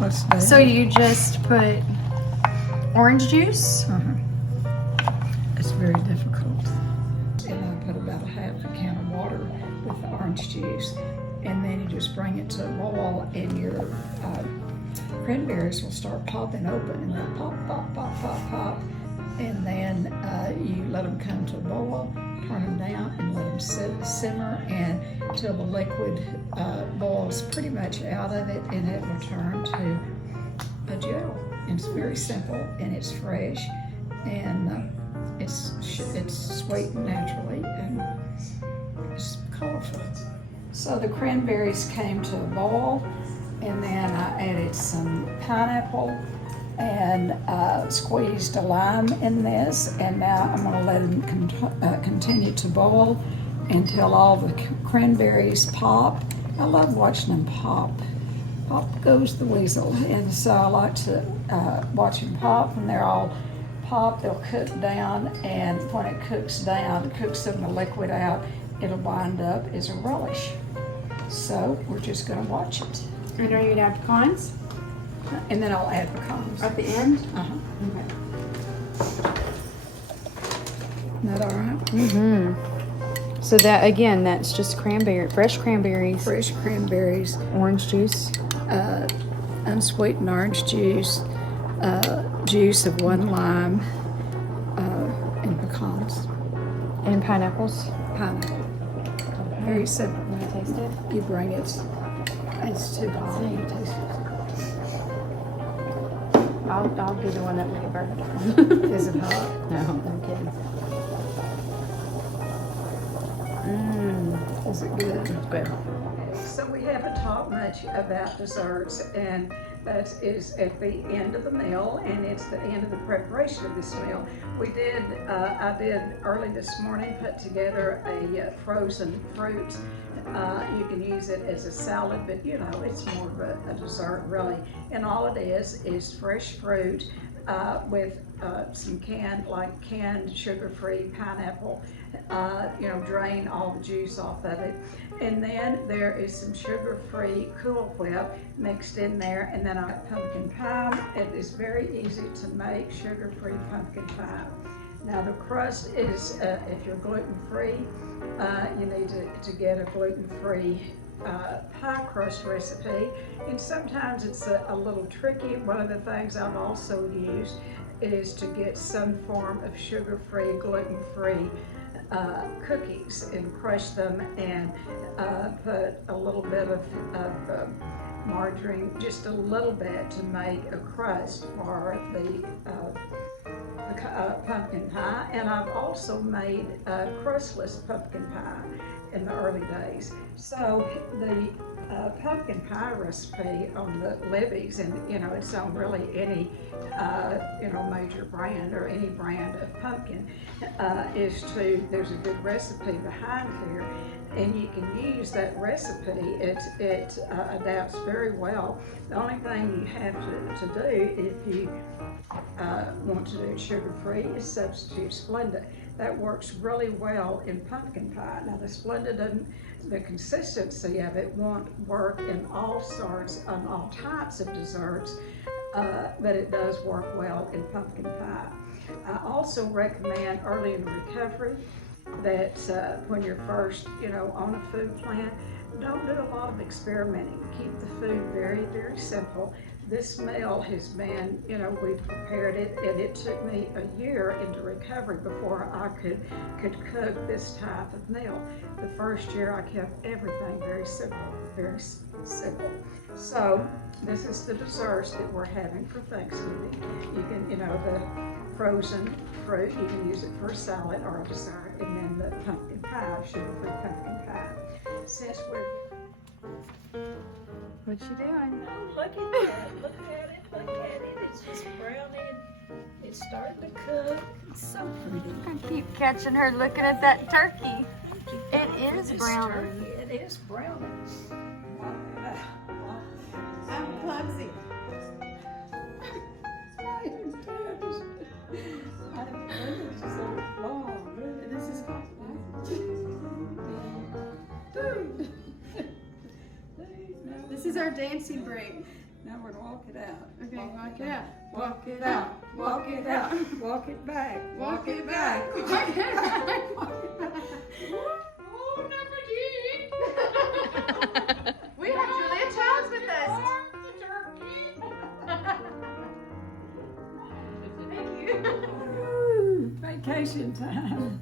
What's that? So you just put orange juice? It's very difficult. And I put about a half a can of water with the orange juice. And then you just bring it to a boil, and your cranberries will start popping open, and they'll pop, pop, pop, pop, pop. And then you let them come to a boil, turn them down, and let them simmer until the liquid boils pretty much out of it, and it will turn to a gel. And it's very simple, and it's fresh, and it's sweetened naturally, and it's colorful. So the cranberries came to a boil, and then I added some pineapple and squeezed a lime in this, and now I'm going to let them continue to boil until all the cranberries pop. I love watching them pop. Pop goes the weasel, and so I like to watch them pop. When they're all popped, they'll cook down, and when it cooks down, it cooks some of the liquid out, it'll wind up as a relish. So we're just going to watch it. And are you going to add pecans? And then I'll add pecans. At the end? Uh-huh. Okay. Isn't that all right? Mm-hmm. So that, again, that's just fresh cranberries. Fresh cranberries, Orange juice. unsweetened orange juice, juice of 1 lime, and pecans. And pineapples. Pineapple. Very simple. Want to taste it? You bring it. It's too hot. You taste it. I'll do the one that we burned. Is it hot? No, I'm kidding. Is it good? It's good. So we haven't talked much about desserts, and that is at the end of the meal, and it's the end of the preparation of this meal. I did early this morning put together a frozen fruit. You can use it as a salad, but you know, it's more of a dessert really. And all it is fresh fruit with some canned sugar-free pineapple. Drain all the juice off of it. And then there is some sugar-free Cool Whip mixed in there, and then I got pumpkin pie. It is very easy to make sugar-free pumpkin pie. Now the crust is, if you're gluten-free, you need to get a gluten-free pie crust recipe, and sometimes it's a little tricky. One of the things I've also used is to get some form of sugar-free, gluten-free cookies and crush them and put a little bit of margarine, just a little bit, to make a crust for the pumpkin pie. And I've also made crustless pumpkin pie in the early days. So the pumpkin pie recipe on the Libby's, and it's on really any major brand or any brand of pumpkin, there's a good recipe behind here, and you can use that recipe. It adapts very well. The only thing you have to do if you want to do it sugar-free is substitute Splenda. That works really well in pumpkin pie. Now the Splenda the consistency of it won't work in all sorts, on all types of desserts, but it does work well in pumpkin pie. I also recommend early in recovery that when you're first, on a food plan, don't do a lot of experimenting. Keep the food very, very simple. This meal has been, we've prepared it, and it took me a year into recovery before I could cook this type of meal. The first year I kept everything very simple, very simple. So this is the desserts that we're having for Thanksgiving. You can, the frozen fruit, you can use it for a salad or a dessert, and then the pumpkin pie, sugar-free pumpkin pie. Since we're What's she doing? Oh, look at that. Look at it. Look at it. It's just browning. It's starting to cook. It's so pretty. I keep catching her looking at that turkey. It is browning. It is browning. I'm clumsy. This is This is our dancing break. Now we're gonna walk it out. Okay, walk it out. Walk it out. Walk it out. Walk it back. Walk it back. Walk it back. Walk it back. Oh, number G. We have Julia Childs with us. Thank you. Vacation time.